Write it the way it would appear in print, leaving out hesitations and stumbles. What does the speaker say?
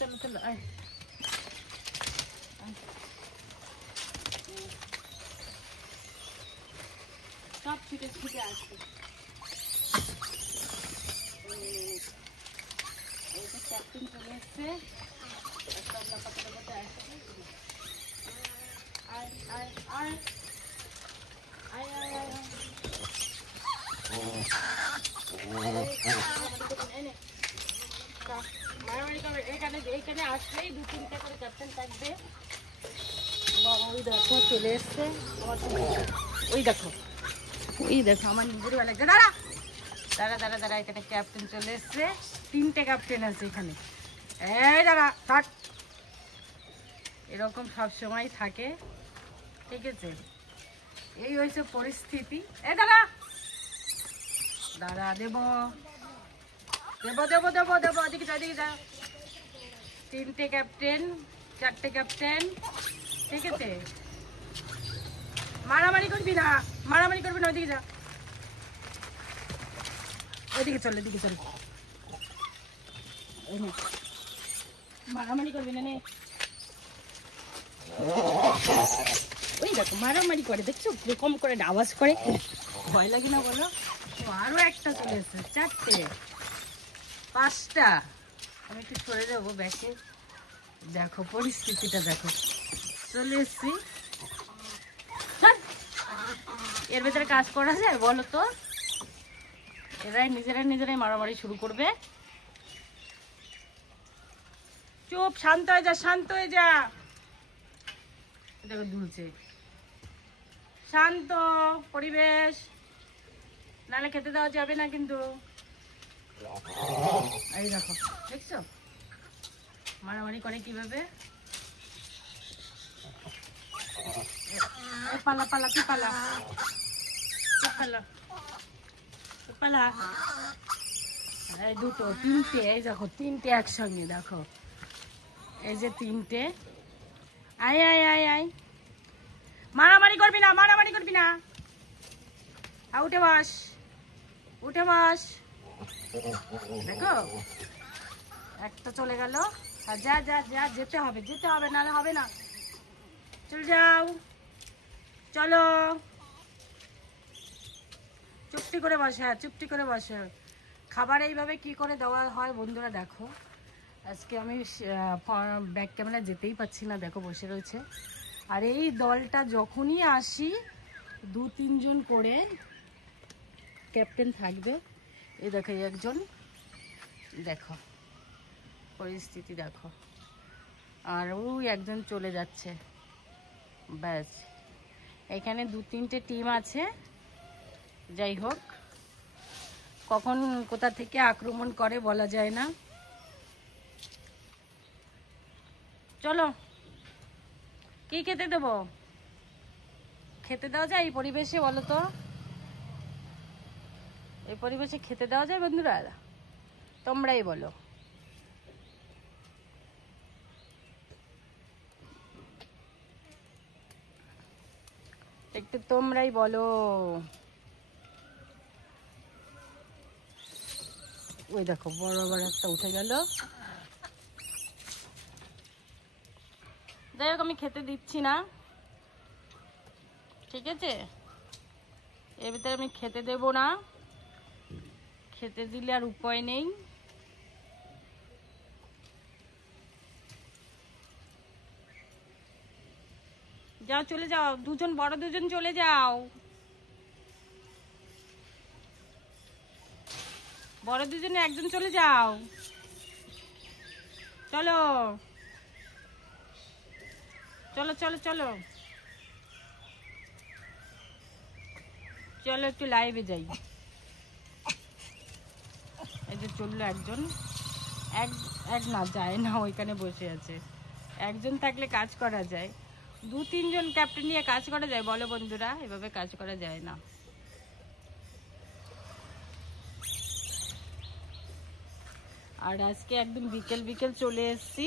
চলো চলো সব ছুটে ছুটে আসছে। এই যে ক্যাপ্টেন চলে এসছে, সব লাপাতে লাপাতে আসছে। আয় আয় আয় আয় আয় আয় মারামারি করবে। এইখানে আসলেই 2-3টা করে ক্যাপ্টেন থাকবে। ওই দেখো চলে এসছে, ওই দেখো আমার নিজের বেলা। দাঁড়া দাঁড়া দাঁড়া, এখানে ক্যাপ্টেন চলে এসছে। 3টে ক্যাপ্টেন আছে এখানে। এই দাঁড়া থাক, এরকম সবসময় থাকে, ঠিক আছে? এই হয়েছে পরিস্থিতি। এই দাঁড়া দাঁড়া, দেবো দেবো দেবো দেবো দেবো, এদিকে যা এদিকে যা। 3টে ক্যাপ্টেন, 4টে ক্যাপ্টেন, ঠিক আছে? মারামারি করবি না, মারামারি করবি না, ওইদিকে যা, ওইদিকে চল, এদিকে চল। মারামারি করবি না, নে। ওই দেখো মারামারি করে, দেখছো কম করে আওয়াজ করে, ভয় লাগে না বলো? আরো একটা চলে এসছে, 4টে 5টা। আমি একটু সরে যাবো ব্যাকে। দেখো পরিস্থিতিটা দেখো, চলে এসছি। এর ভেতরে কাজ করা যায় বলো তো? এরাই নিজেরাই মারামারি শুরু করবে। চুপ, শান্ত হয়ে যা, শান্ত হয়ে যা। দেখো দুলছে, শান্ত পরিবেশ, নাহলে খেতে দেওয়া যাবে না কিন্তু। এই দেখো, দেখছো মারামারি করে কিভাবে। পালা পালা, তুই পালা পালা পালা। এই 2টো 3টে, এই দেখো 3টে একসঙ্গে, দেখো এই যে 3টে। আয় আয় আয় আয়, মারামারি করবি না, মারামারি করবি না। উঠে বস, উঠে বস। দেখো একটা চলে গেল। যা যা যা, যেতে হবে, যেতে হবে, নাহলে হবে না। চলে যাও, চলো। চুপটি করে বসে, চুপটি করে বসে। খাবার এইভাবে কি করে দেওয়া হয় বন্ধুরা দেখো। আজকে আমি ব্যাক ক্যামেরা যেতেই পাচ্ছি না, দেখো বসে রয়েছে। আর এই দলটা যখনই আসি 2-3 জন করে ক্যাপ্টেন থাকবে। এই দেখো একজন, দেখো পরিস্থিতি দেখো। আর ওই একজন চলে যাচ্ছে, ব্যাস। এখানে 2-3টে টিম আছে। যাই হোক, কখন কোথা থেকে আক্রমণ করে বলা যায় না। চলো, কি খেতে দেবো? খেতে দেওয়া যায় এই পরিবেশে বলো তো? এই পরিবেশে খেতে দেওয়া যায় বন্ধুরা? তোমরাই বলো। একটু তোমরাই বলো। ওই দেখো বড় একটা উঠে গেল। যাই হোক, আমি খেতে দিচ্ছি না, ঠিক আছে? এর ভিতরে আমি খেতে দেব না, খেতে দিলে আর উপায় নেই। যাও, চলে যাও, বড় দুজন চলে যাও, বড় দুজনে একজন চলে যাও। চলো চলো চলো চলো চলো, একটু লাইভে যাই। এই যে চললো একজন, এক না যায় না, ওইখানে বসে আছে। একজন থাকলে কাজ করা যায়, 2-3 জন ক্যাপ্টেন নিয়ে কাজ করা যায় বলো বন্ধুরা? এভাবে কাজ করা যায় না। আর আজকে একদম বিকেল চলে এসেছি।